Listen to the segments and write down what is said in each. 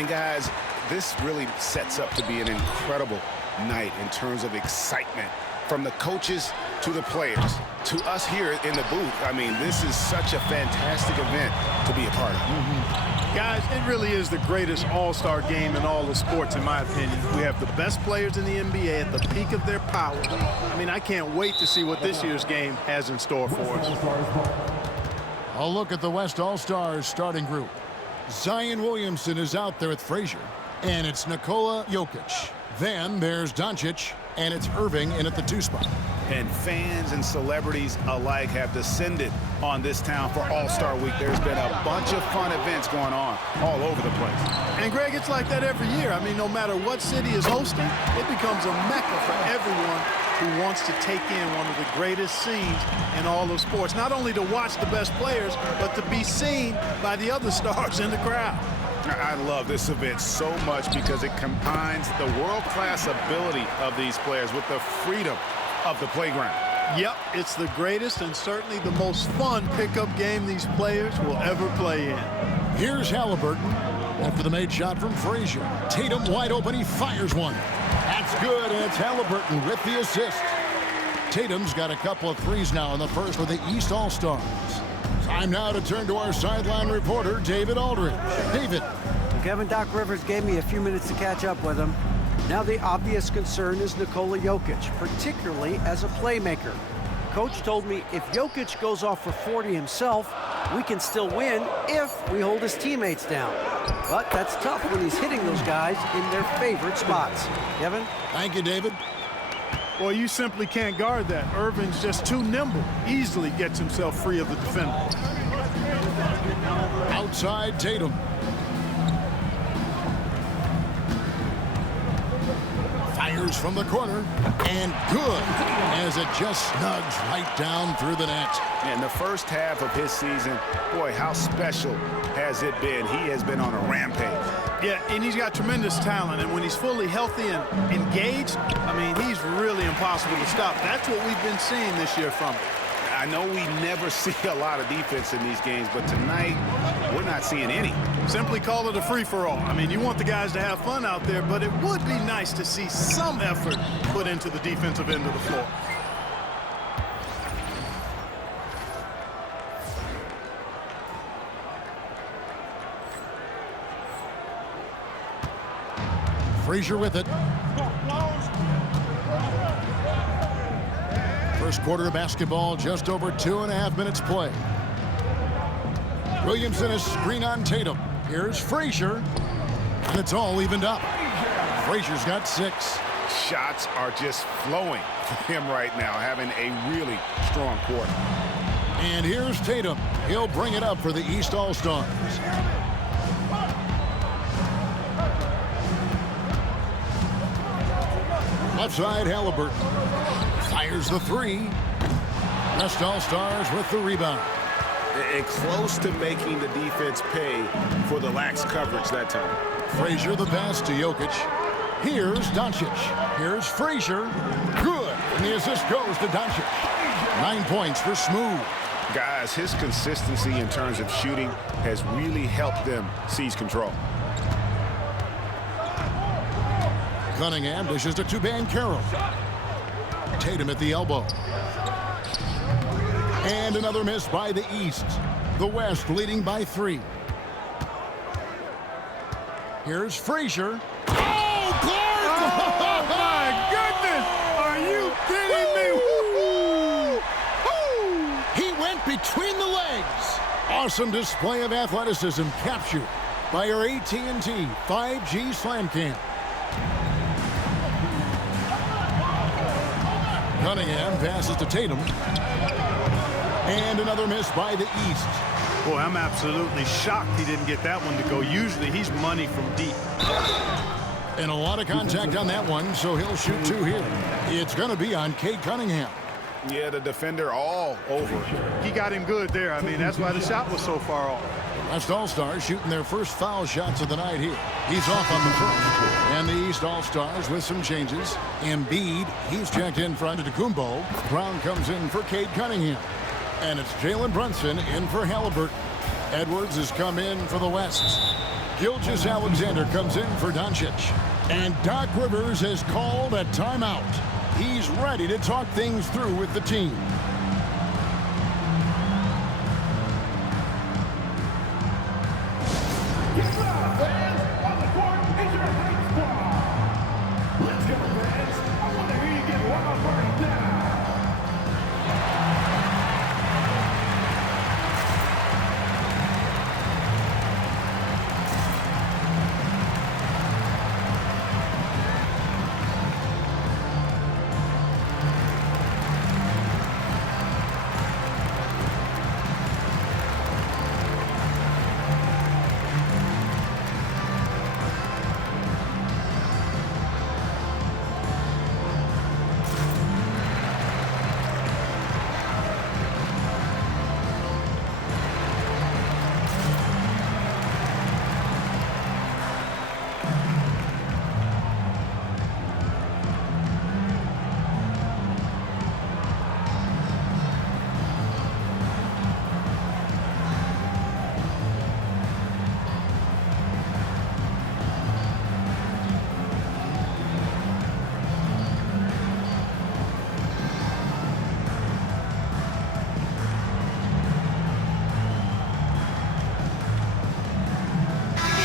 And guys, this really sets up to be an incredible night in terms of excitement from the coaches to the players to us here in the booth. I mean, this is such a fantastic event to be a part of. Guys, it really is the greatest all-star game in all the sports, in my opinion. We have the best players in the NBA at the peak of their power. I mean, I can't wait to see what this year's game has in store for us. A look at the West All-Stars starting group. Zion Williamson is out there with Frazier, and it's Nikola Jokic. Then there's Doncic, and it's Irving in at the 2 spot. And fans and celebrities alike have descended on this town for All-Star Week. There's been a bunch of fun events going on all over the place. And, Greg, it's like that every year. I mean, no matter what city is hosting, it becomes a mecca for everyone who wants to take in one of the greatest scenes in all of sports. Not only to watch the best players, but to be seen by the other stars in the crowd. I love this event so much because it combines the world-class ability of these players with the freedom of the playground. Yep, it's the greatest and certainly the most fun pickup game these players will ever play in. Here's Halliburton after the made shot from Frazier. Tatum wide open, he fires one. That's good, and it's Halliburton with the assist. Tatum's got a couple of threes now in the first for the East All-Stars. Time now to turn to our sideline reporter, David Aldridge. David. Kevin, Doc Rivers gave me a few minutes to catch up with him. Now the obvious concern is Nikola Jokic, particularly as a playmaker. Coach told me if Jokic goes off for 40 himself, we can still win if we hold his teammates down. But that's tough when he's hitting those guys in their favorite spots. Kevin? Thank you, David. Well, you simply can't guard that. Irving's just too nimble. Easily gets himself free of the defender. Outside Tatum. Fires from the corner, and good, as it just snugs right down through the net. In the first half of his season, boy, how special has it been? He has been on a rampage. Yeah, and he's got tremendous talent, and when he's fully healthy and engaged, I mean, he's really impossible to stop. That's what we've been seeing this year from him. I know we never see a lot of defense in these games, but tonight, we're not seeing any. Simply call it a free-for-all. I mean, you want the guys to have fun out there, but it would be nice to see some effort put into the defensive end of the floor. Frazier with it. First quarter of basketball, just over 2.5 minutes play. Williamson is screen on Tatum. Here's Frazier, and it's all evened up. Frazier's got 6. Shots are just flowing for him right now, having a really strong quarter. And here's Tatum. He'll bring it up for the East All-Stars. Left side, Halliburton. Fires the 3. West All-Stars with the rebound. And close to making the defense pay for the lax coverage that time. Frazier the pass to Jokic. Here's Doncic. Here's Frazier. Good. And the assist goes to Doncic. 9 points for Smooth. Guys, his consistency in terms of shooting has really helped them seize control. Cunningham dishes to Banchero. Tatum at the elbow. And another miss by the East. The West leading by 3. Here's Frazier. Oh, Clark! Oh, my goodness! Are you kidding me? He went between the legs. Awesome display of athleticism captured by our AT&T 5G Slam Cam. Cunningham passes to Tatum. And another miss by the East. Boy, I'm absolutely shocked he didn't get that one to go. Usually he's money from deep. And a lot of contact on that one, so he'll shoot 2 here. It's going to be on Cade Cunningham. Yeah, the defender all over. He got him good there. I mean, that's why the shot was so far off. West All-Stars shooting their first foul shots of the night here. He's off on the first. And the East All-Stars with some changes. Embiid, he's checked in for Antetokounmpo. Brown comes in for Cade Cunningham. And it's Jalen Brunson in for Halliburton. Edwards has come in for the West. Gilgeous-Alexander comes in for Doncic. And Doc Rivers has called a timeout. He's ready to talk things through with the team.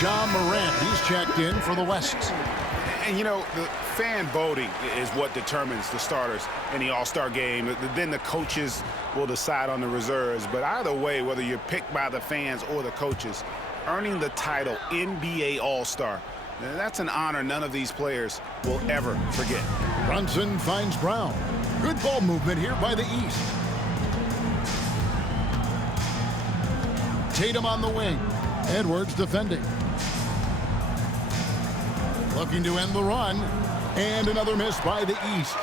John Morant, he's checked in for the West. And, you know, the fan voting is what determines the starters in the All-Star game. Then the coaches will decide on the reserves. But either way, whether you're picked by the fans or the coaches, earning the title NBA All-Star, that's an honor none of these players will ever forget. Brunson finds Brown. Good ball movement here by the East. Tatum on the wing. Edwards defending. Looking to end the run. And another miss by the East.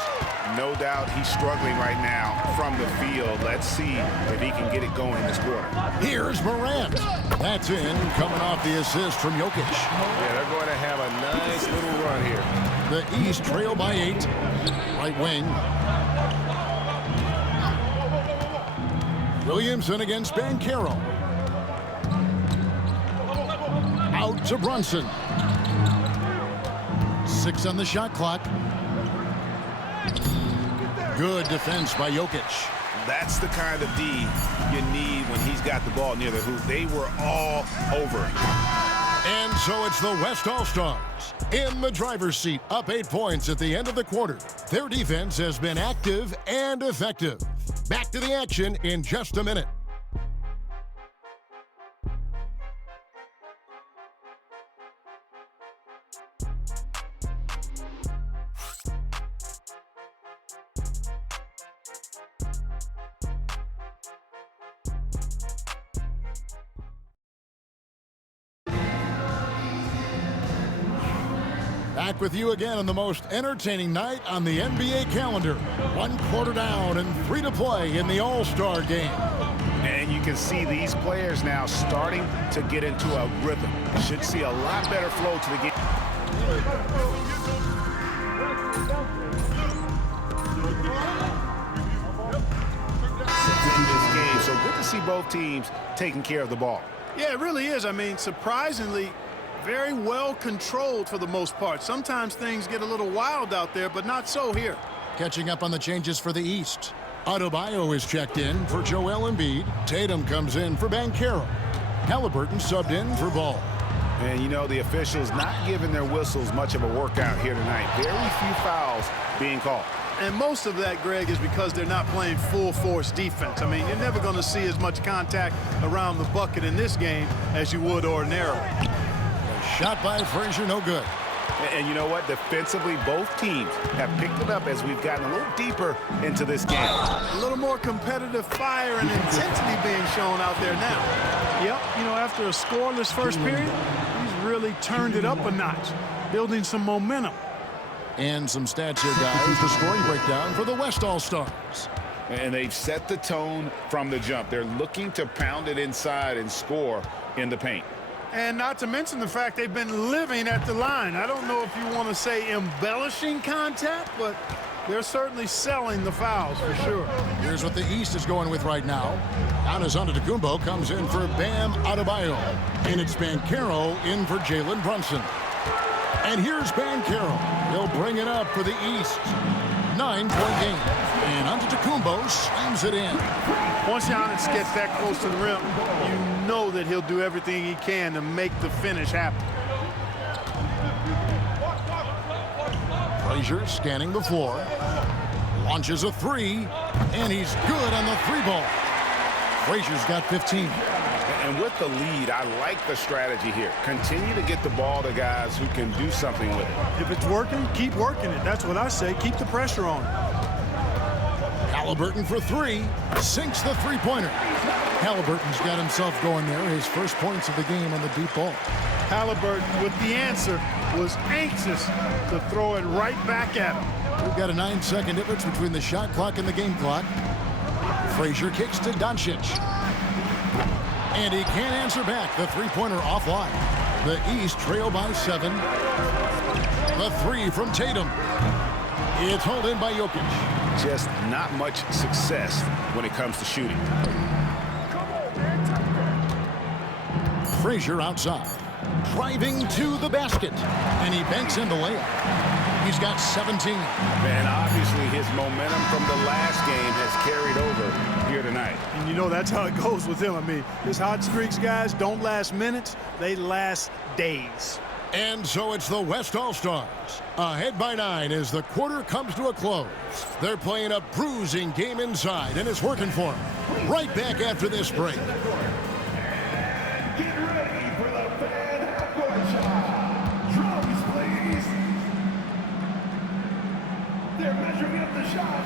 No doubt he's struggling right now from the field. Let's see if he can get it going this quarter. Here's Morant. That's in, coming off the assist from Jokic. Yeah, they're going to have a nice little run here. The East trail by 8. Right wing. Williamson against Banchero. Out to Brunson. 6 on the shot clock. Good defense by Jokic. That's the kind of D you need when he's got the ball near the hoop. They were all over it. And so it's the West All-Stars in the driver's seat, up 8 points at the end of the quarter. Their defense has been active and effective. Back to the action in just a minute. Back with you again on the most entertaining night on the NBA calendar. 1 quarter down and 3 to play in the All-Star game. And you can see these players now starting to get into a rhythm. Should see a lot better flow to the game. This game, so good to see both teams taking care of the ball. Yeah, it really is. I mean, surprisingly, very well controlled for the most part. Sometimes things get a little wild out there, but not so here. Catching up on the changes for the East. Adebayo is checked in for Joel Embiid. Tatum comes in for Banchero. Halliburton subbed in for Ball. And, you know, the officials not giving their whistles much of a workout here tonight. Very few fouls being called. And most of that, Greg, is because they're not playing full-force defense. I mean, you're never going to see as much contact around the bucket in this game as you would ordinarily. Shot by Frazier, no good. And you know what? Defensively, both teams have picked it up as we've gotten a little deeper into this game. A little more competitive fire and intensity being shown out there now. Yep, you know, after a scoreless first period, he's really turned it up a notch, building some momentum. And some stats here, guys. The scoring breakdown for the West All-Stars. And they've set the tone from the jump. They're looking to pound it inside and score in the paint. And not to mention the fact they've been living at the line. I don't know if you want to say embellishing contact, but They're certainly selling the fouls for sure. Here's what the East is going with right now. Giannis Antetokounmpo comes in for Bam Adebayo. And it's Banchero in for Jalen Brunson. And here's Banchero. He'll bring it up for the East. 9-point game. And Antetokounmpo slams it in. Once Giannis gets that close to the rim, you know that he'll do everything he can to make the finish happen. Frazier scanning the floor. Launches a three. And he's good on the three ball. Frazier's got 15. And with the lead, I like the strategy here. Continue to get the ball to guys who can do something with it. If it's working, keep working it. That's what I say. Keep the pressure on. Halliburton for three. Sinks the three-pointer. Halliburton's got himself going there. His first points of the game on the deep ball. Halliburton, with the answer, was anxious to throw it right back at him. We've got a 9-second difference between the shot clock and the game clock. Frazier kicks to Doncic. And he can't answer back. The three-pointer offline. The East trail by 7. The three from Tatum. It's hauled in by Jokic. Just not much success when it comes to shooting. Frazier outside. Driving to the basket. And he banks in the layup. He's got 17. Man, obviously his momentum from the last game has carried over here tonight. And you know that's how it goes with him. I mean, his hot streaks, guys, don't last minutes. They last days. And so it's the West All-Stars. Ahead by 9 as the quarter comes to a close. They're playing a bruising game inside, and it's working for them. Right back after this break. Get ready for the fan half-court shot. Drums, please. They're measuring up the shot.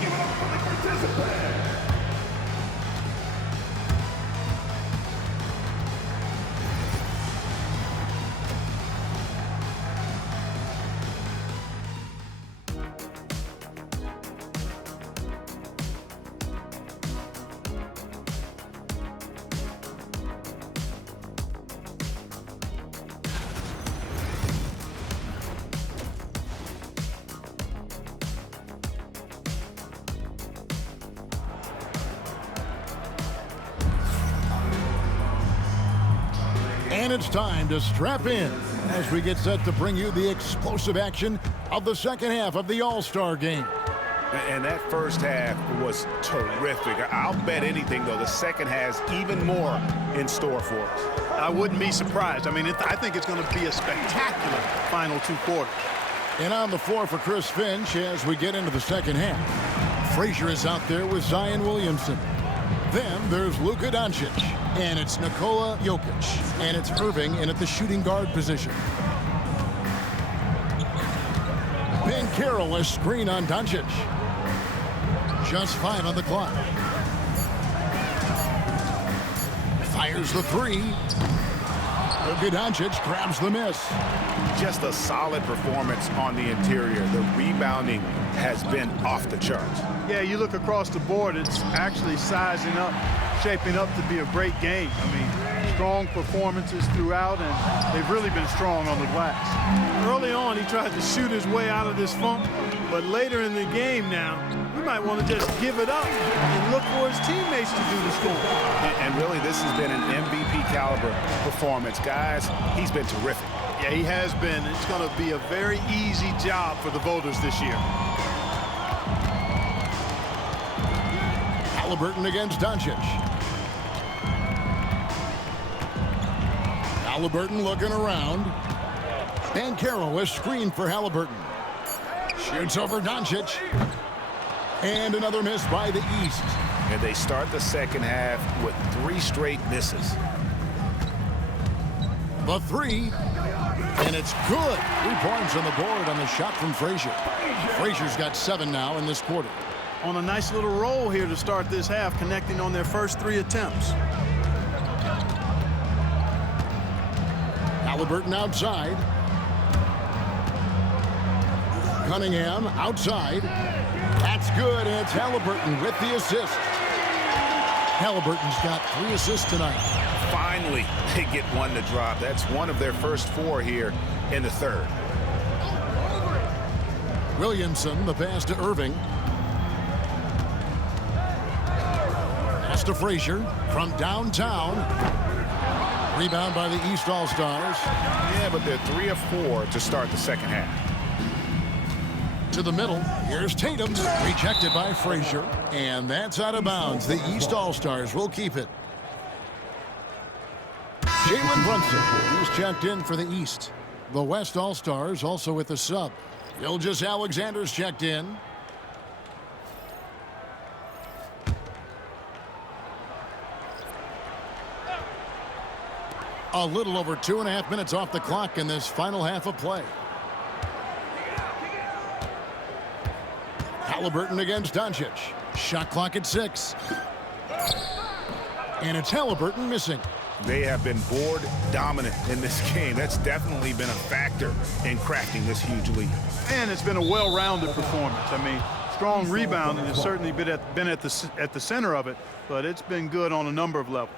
Give it up for the participant. And it's time to strap in as we get set to bring you the explosive action of the second half of the All-Star game. And that first half was terrific. I'll bet anything, though, the second has even more in store for us. I wouldn't be surprised. I mean, I think it's going to be a spectacular final two quarters. And on the floor for Chris Finch as we get into the second half. Frazier is out there with Zion Williamson. Then there's Luka Doncic. And it's Nikola Jokic. And it's Irving in at the shooting guard position. Banchero, a screen on Doncic. Just 5 on the clock. Fires the three. Luka Doncic grabs the miss. Just a solid performance on the interior. The rebounding has been off the charts. Yeah, you look across the board, it's actually sizing up, shaping up to be a great game. I mean, strong performances throughout, and they've really been strong on the glass. Early on, he tried to shoot his way out of this funk, but later in the game now, we might want to just give it up and look for his teammates to do the scoring. And really, this has been an MVP caliber performance. Guys, he's been terrific. Yeah, he has been. It's going to be a very easy job for the voters this year. Halliburton against Doncic. Halliburton looking around. Banchero is screened for Halliburton. Shoots over Doncic. And another miss by the East. And they start the second half with 3 straight misses. The three. And it's good. 3 points on the board on the shot from Frazier. Frazier's got 7 now in this quarter. On a nice little roll here to start this half, connecting on their first 3 attempts. Halliburton outside. Cunningham outside. That's good, and it's Halliburton with the assist. Halliburton's got 3 assists tonight. Finally, they get one to drop. That's one of their first 4 here in the third. Williamson, the pass to Irving. Pass to Frazier from downtown. Rebound by the East All-Stars. Yeah, but they're 3 of 4 to start the second half. To the middle. Here's Tatum. Rejected by Frazier. And that's out of bounds. The East All-Stars will keep it. Jalen Brunson, who's checked in for the East. The West All-Stars also with the sub. Gilgeous Alexander's checked in. A little over 2.5 minutes off the clock in this final half of play. Halliburton against Doncic. Shot clock at 6. And it's Halliburton missing. They have been board dominant in this game. That's definitely been a factor in crafting this huge lead. And it's been a well-rounded performance. I mean, strong rebounding has certainly been at the center of it, but it's been good on a number of levels.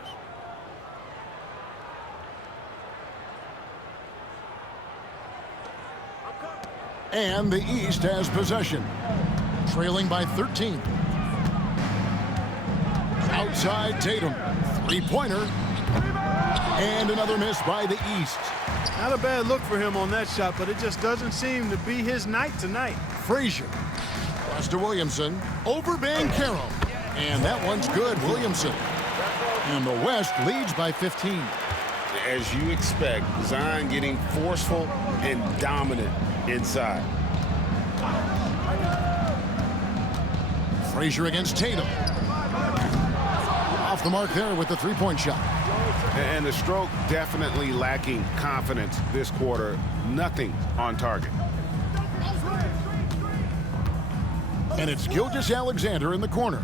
And the East has possession. Trailing by 13. Outside Tatum. 3-pointer. And another miss by the East. Not a bad look for him on that shot, but it just doesn't seem to be his night tonight. Frazier. Pass to Williamson. Over Banchero. And that one's good. Williamson. And the West leads by 15. As you expect, Zion getting forceful and dominant inside. Frazier against Tatum. Off the mark there with the 3-point shot. And the stroke definitely lacking confidence this quarter. Nothing on target. And it's Gilgeous Alexander in the corner.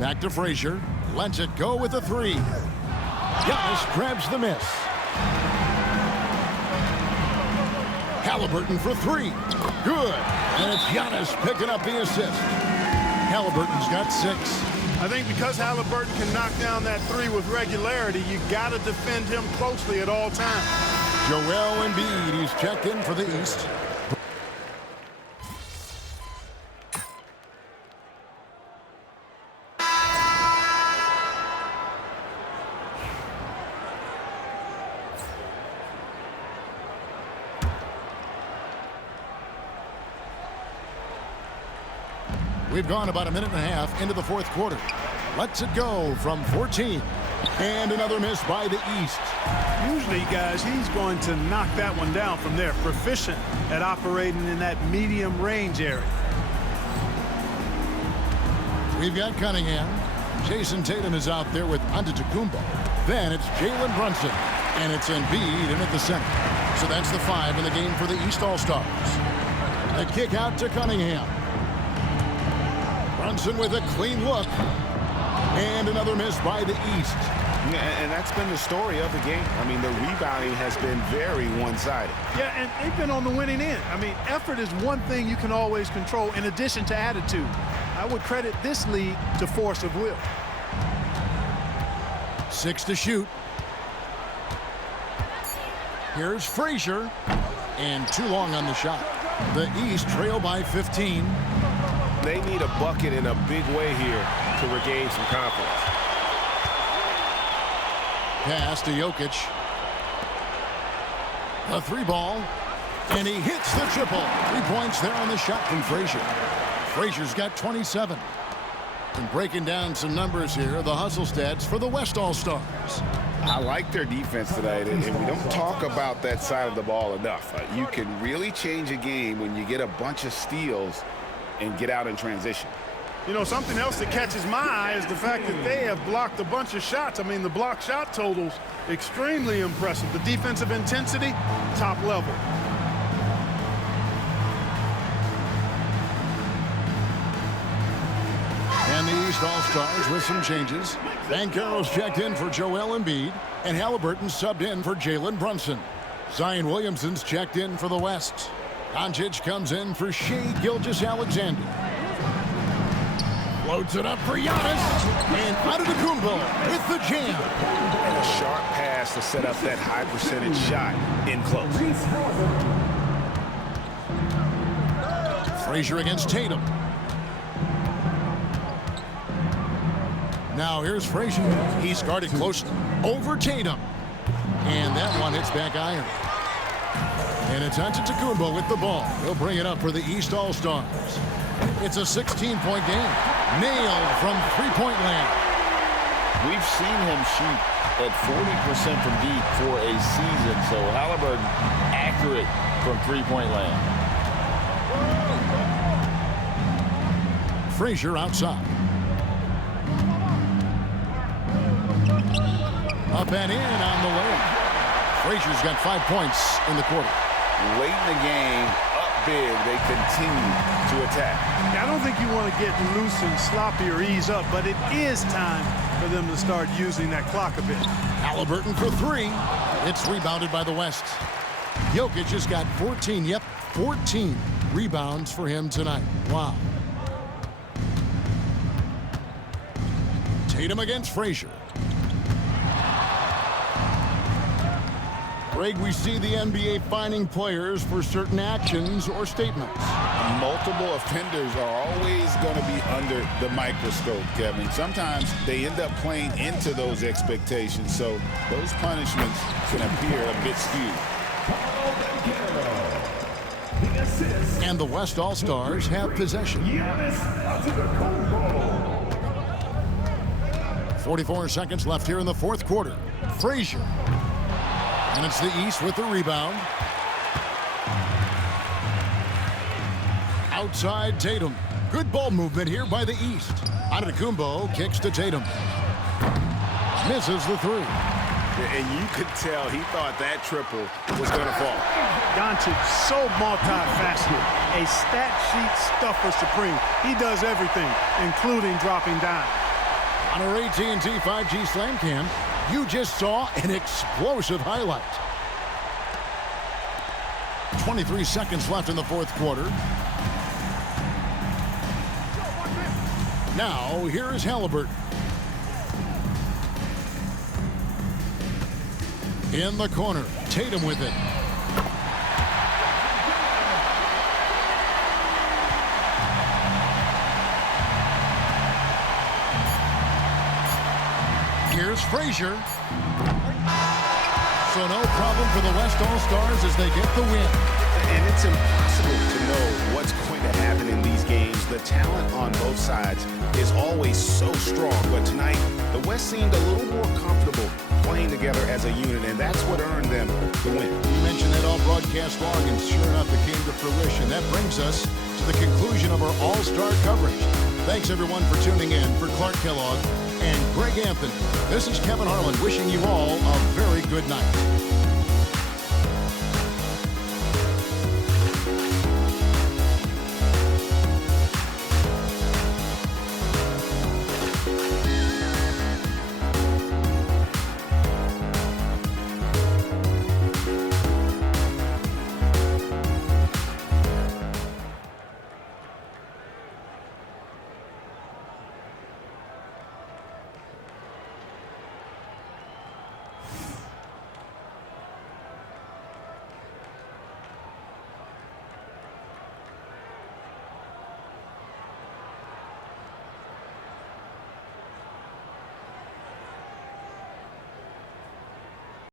Back to Frazier. Lets it go with a 3. Giannis grabs the miss. Halliburton for 3. Good. And it's Giannis picking up the assist. Halliburton's got 6. I think because Halliburton can knock down that 3 with regularity, you got to defend him closely at all times. Joel Embiid, he's checked in for the East. We've gone about 1.5 minutes into the fourth quarter. Lets it go from 14. And another miss by the East. Usually, guys, he's going to knock that one down from there. Proficient at operating in that medium range area. We've got Cunningham. Jason Tatum is out there with Antetokounmpo. Then it's Jalen Brunson. And it's Embiid in at the center. So that's the 5 in the game for the East All-Stars. The kick out to Cunningham. Brunson with a clean look. And another miss by the East. Yeah, and that's been the story of the game. I mean, the rebounding has been very one-sided. Yeah, and they've been on the winning end. I mean, effort is one thing you can always control in addition to attitude. I would credit this lead to force of will. 6 to shoot. Here's Frazier. And too long on the shot. The East trail by 15. They need a bucket in a big way here to regain some confidence. Pass to Jokic. A 3-ball. And he hits the triple. 3 points there on the shot from Frazier. Frazier's got 27. And breaking down some numbers here, the hustle stats for the West All-Stars. I like their defense tonight, and we don't talk about that side of the ball enough. You can really change a game when you get a bunch of steals and get out in transition. You know, something else that catches my eye is the fact that they have blocked a bunch of shots. I mean, the block shot totals, extremely impressive. The defensive intensity, top level. And the East All-Stars with some changes. Banchero's checked in for Joel Embiid, and Halliburton subbed in for Jalen Brunson. Zion Williamson's checked in for the West. Doncic comes in for Shai Gilgeous-Alexander. Floats it up for Giannis. And TATUM with the jam. And a sharp pass to set up that high percentage shot in close. Frazier against Tatum. Now here's Frazier. He's guarded close over Tatum. And that one hits back iron. And it's TATUM with the ball. He'll bring it up for the East All-Stars. It's a 16-point game. Nailed from three-point land. We've seen him shoot at 40% from deep for a season. So Halliburton accurate from three-point land. Frazier outside. Up and in on the way. Frazier's got 5 points in the quarter. Late in the game, up big, they continue to attack. I don't think you want to get loose and sloppy or ease up, but it is time for them to start using that clock a bit. Halliburton for three. It's rebounded by the West. Jokic has got 14. Yep, 14 rebounds for him tonight. Wow. Tatum against Frazier. Greg, we see the NBA fining players for certain actions or statements. Multiple offenders are always going to be under the microscope, Kevin. Sometimes they end up playing into those expectations, so those punishments can appear a bit skewed. And the West All-Stars have possession. 44 seconds left here in the fourth quarter. Frazier. And it's the East with the rebound. Outside Tatum. Good ball movement here by the East. TATUM kicks to Tatum. Misses the three. And you could tell he thought that triple was going to fall. Doncic, so multifaceted. A stat sheet stuffer supreme. He does everything, including dropping down. On our AT&T 5G Slam Cam, you just saw an explosive highlight. 23 seconds left in the fourth quarter. Now, here is Halliburton. In the corner, Tatum with it. Here's Frazier. So no problem for the West All-Stars as they get the win. And it's impossible to know what's going to happen in these games. The talent on both sides is always so strong. But tonight, the West seemed a little more comfortable playing together as a unit, and that's what earned them the win. You mentioned that all broadcast long, and sure enough, it came to fruition. That brings us to the conclusion of our All-Star coverage. Thanks, everyone, for tuning in. For Clark Kellogg and Greg Anthony, this is Kevin Harlan wishing you all a very good night.